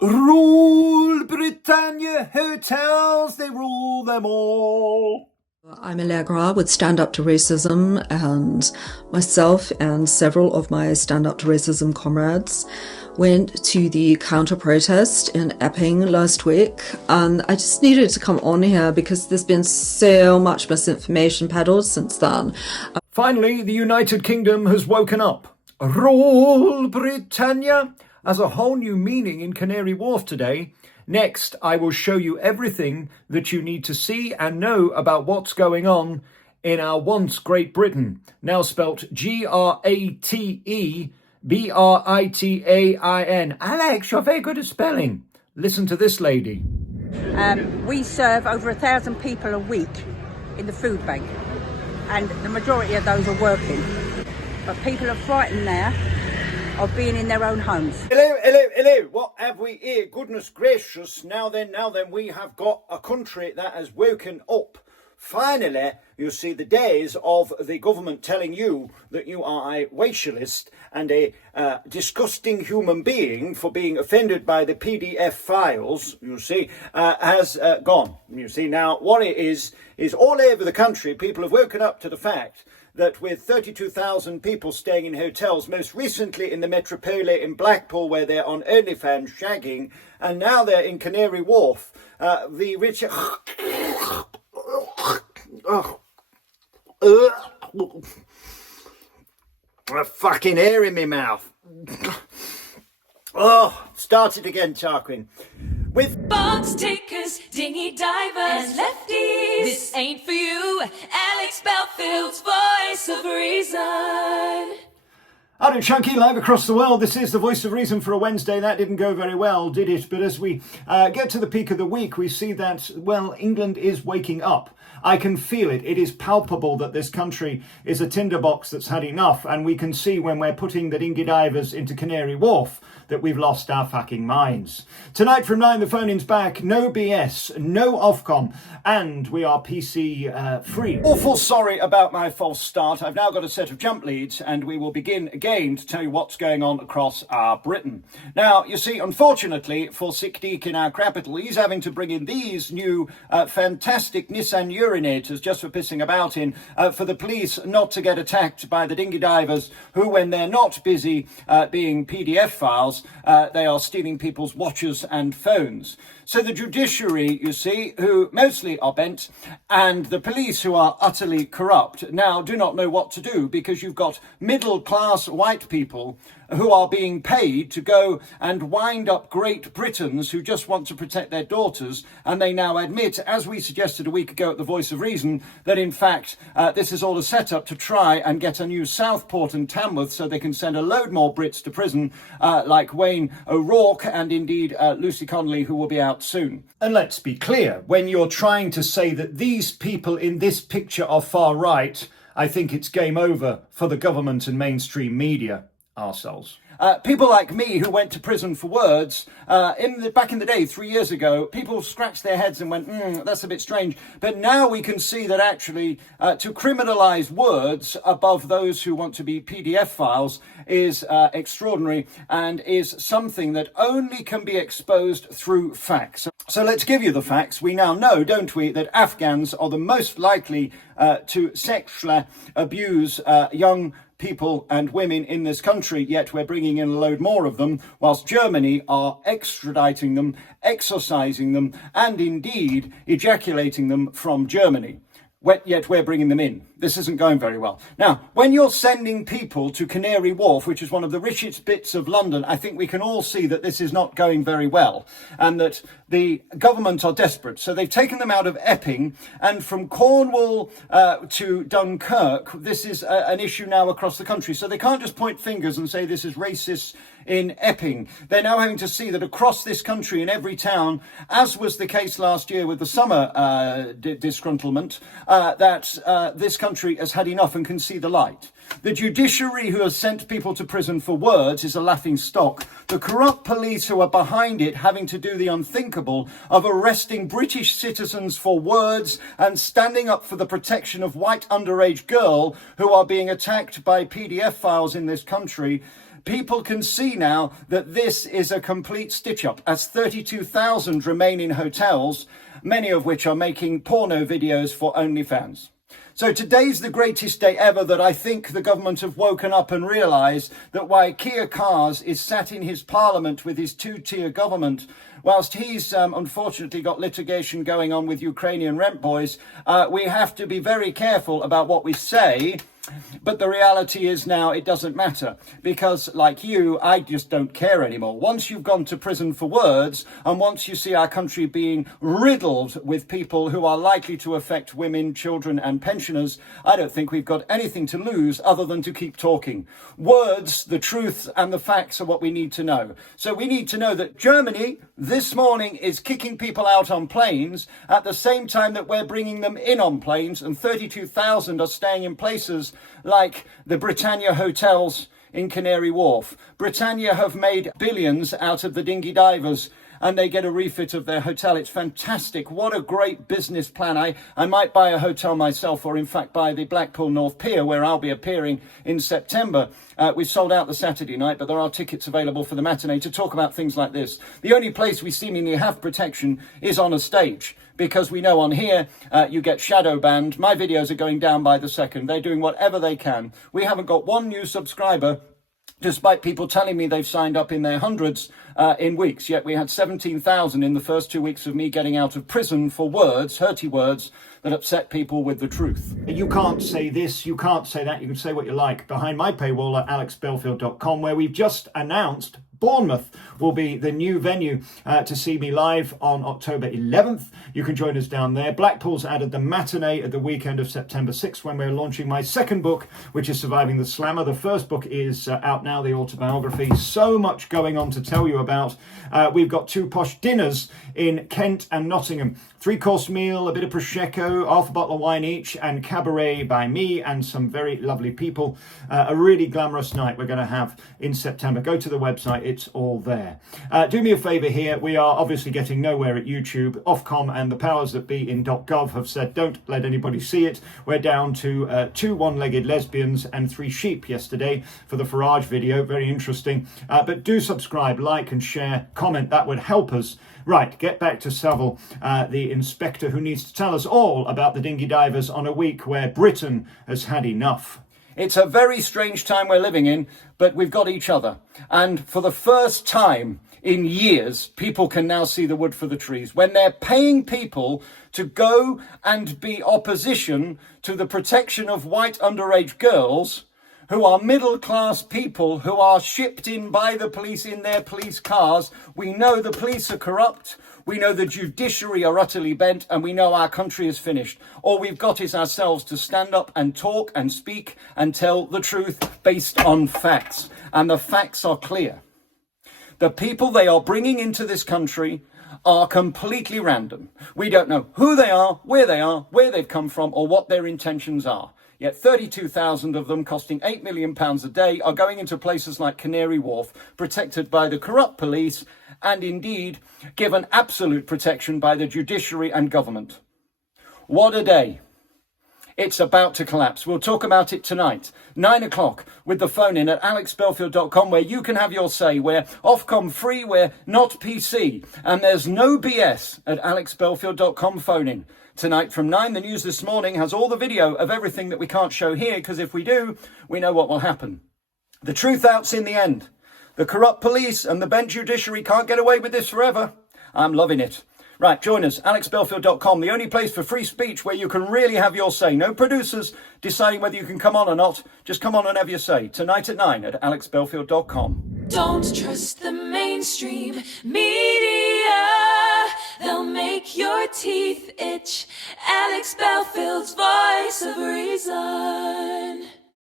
Rule Britannia hotels, they rule them all. I'm Allegra with Stand Up to Racism, and myself and several of my Stand Up to Racism comrades went to the counter-protest in Epping last week, and I just needed to come on here because there's been so much misinformation peddled since then. Finally, the United Kingdom has woken up. Rule Britannia has a whole new meaning in Canary Wharf today. Next, I will show you everything that you need to see and know about what's going on in our once Great Britain, now spelt Gratebritain. Alex, you're very good at spelling. Listen to this lady. We serve over 1,000 people a week in the food bank, and the majority of those are working. But people are frightened now of being in their own homes. Hello, what have we here? Goodness gracious, now then, we have got a country that has woken up. Finally, you see, the days of the government telling you that you are a racialist and a disgusting human being for being offended by the PDF files, you see, has gone. You see, now what it is all over the country, people have woken up to the fact that with 32,000 people staying in hotels, most recently in the Metropole in Blackpool, where they're on OnlyFans shagging, and now they're in Canary Wharf, the rich... A fucking air in my mouth. Started again, Tarquin. With box takers, dinghy divers, and lefties. This ain't for you. Alex Belfield's voice of reason. Hello, Chunky, live across the world. This is the Voice of Reason for a Wednesday. That didn't go very well, did it? But as we get to the peak of the week, we see that, well, England is waking up. I can feel it. It is palpable that this country is a tinderbox that's had enough, and we can see when we're putting the dinghy divers into Canary Wharf that we've lost our fucking minds. Tonight from 9, the phone-in's back. No BS, no Ofcom, and we are PC free. Awful sorry about my false start. I've now got a set of jump leads, and we will begin again to tell you what's going on across our Britain. Now, you see, unfortunately for Sick Deek in our capital, he's having to bring in these new fantastic Nissan urinators just for pissing about in, for the police not to get attacked by the dinghy divers who, when they're not busy being PDF files, they are stealing people's watches and phones. So the judiciary, you see, who mostly are bent, and the police, who are utterly corrupt, now do not know what to do, because you've got middle-class white people who are being paid to go and wind up Great Britons who just want to protect their daughters, and they now admit, as we suggested a week ago at the Voice of Reason, that in fact this is all a setup to try and get a new Southport and Tamworth so they can send a load more Brits to prison, like Wayne O'Rourke and indeed Lucy Connolly, who will be out soon. And let's be clear, when you're trying to say that these people in this picture are far right, I think it's game over for the government and mainstream media. Ourselves. People like me who went to prison for words, back in the day, 3 years ago, people scratched their heads and went, that's a bit strange. But now we can see that actually to criminalise words above those who want to be PDF files is extraordinary and is something that only can be exposed through facts. So let's give you the facts. We now know, don't we, that Afghans are the most likely to sexually abuse young people and women in this country, yet we're bringing in a load more of them, whilst Germany are extraditing them, exorcising them, and indeed ejaculating them from Germany. Yet we're bringing them in. This isn't going very well. Now, when you're sending people to Canary Wharf, which is one of the richest bits of London, I think we can all see that this is not going very well, and that the government are desperate. So they've taken them out of Epping, and from Cornwall to Dunkirk, this is an issue now across the country. So they can't just point fingers and say this is racist in Epping. They're now having to see that across this country, in every town, as was the case last year with the summer disgruntlement, that this country has had enough and can see the light. The judiciary, who has sent people to prison for words, is a laughing stock. The corrupt police, who are behind it, having to do the unthinkable of arresting British citizens for words and standing up for the protection of white underage girls who are being attacked by PDF files in this country. people can see now that this is a complete stitch-up, as 32,000 remain in hotels, many of which are making porno videos for OnlyFans. So today's the greatest day ever that I think the government have woken up and realised that while Keir Kars is sat in his parliament with his two-tier government, whilst he's unfortunately got litigation going on with Ukrainian rent boys, we have to be very careful about what we say. But the reality is now it doesn't matter, because like you, I just don't care anymore. Once you've gone to prison for words, and once you see our country being riddled with people who are likely to affect women, children and pensioners, I don't think we've got anything to lose other than to keep talking. Words, the truth and the facts are what we need to know. So we need to know that Germany this morning is kicking people out on planes at the same time that we're bringing them in on planes, and 32,000 are staying in places like the Britannia hotels in Canary Wharf. Britannia have made billions out of the dinghy divers, and they get a refit of their hotel. It's fantastic. What a great business plan. I might buy a hotel myself, or in fact buy the Blackpool North Pier, where I'll be appearing in September. We've sold out the Saturday night, but there are tickets available for the matinee to talk about things like this. The only place we seemingly have protection is on a stage, because we know on here you get shadow banned. My videos are going down by the second. They're doing whatever they can. We haven't got one new subscriber, despite people telling me they've signed up in their hundreds in weeks. Yet we had 17,000 in the first 2 weeks of me getting out of prison for words, hurty words, that upset people with the truth. You can't say this, you can't say that, you can say what you like behind my paywall at alexbelfield.com, where we've just announced Bournemouth will be the new venue to see me live on October 11th. You can join us down there. Blackpool's added the matinee at the weekend of September 6th, when we're launching my second book, which is Surviving the Slammer. The first book is out now, the Autobiography. So much going on to tell you about. We've got 2 posh dinners in Kent and Nottingham. 3-course meal, a bit of Prosecco, half a bottle of wine each, and cabaret by me and some very lovely people. A really glamorous night we're going to have in September. Go to the website, it's all there. Do me a favour here. We are obviously getting nowhere at YouTube. Ofcom and the powers that be in .gov have said don't let anybody see it. We're down to 2 one-legged lesbians and 3 sheep yesterday for the Farage video. Very interesting. But do subscribe, like and share, comment. That would help us. Right, get back to Savile, the inspector who needs to tell us all about the dinghy divers on a week where Britain has had enough. It's a very strange time we're living in, but we've got each other. And for the first time in years, people can now see the wood for the trees. When they're paying people to go and be opposition to the protection of white underage girls, who are middle-class people who are shipped in by the police in their police cars. We know the police are corrupt. We know the judiciary are utterly bent, and we know our country is finished. All we've got is ourselves to stand up and talk and speak and tell the truth based on facts. And the facts are clear. The people they are bringing into this country are completely random. We don't know who they are, where they've come from, or what their intentions are. Yet 32,000 of them, costing £8 million a day, are going into places like Canary Wharf, protected by the corrupt police, and indeed given absolute protection by the judiciary and government. What a day. It's about to collapse. We'll talk about it tonight, 9 o'clock, with the phone in at alexbelfield.com, where you can have your say. We're Ofcom free, we're not PC, and there's no BS at alexbelfield.com phone in. Tonight from 9, the news this morning has all the video of everything that we can't show here, because if we do, we know what will happen. The truth out's in the end. The corrupt police and the bent judiciary can't get away with this forever. I'm loving it. Right, join us, alexbelfield.com, the only place for free speech where you can really have your say. No producers deciding whether you can come on or not. Just come on and have your say. Tonight at 9 at alexbelfield.com. Don't trust the mainstream media. They'll make your teeth itch. Alex Belfield's voice of reason.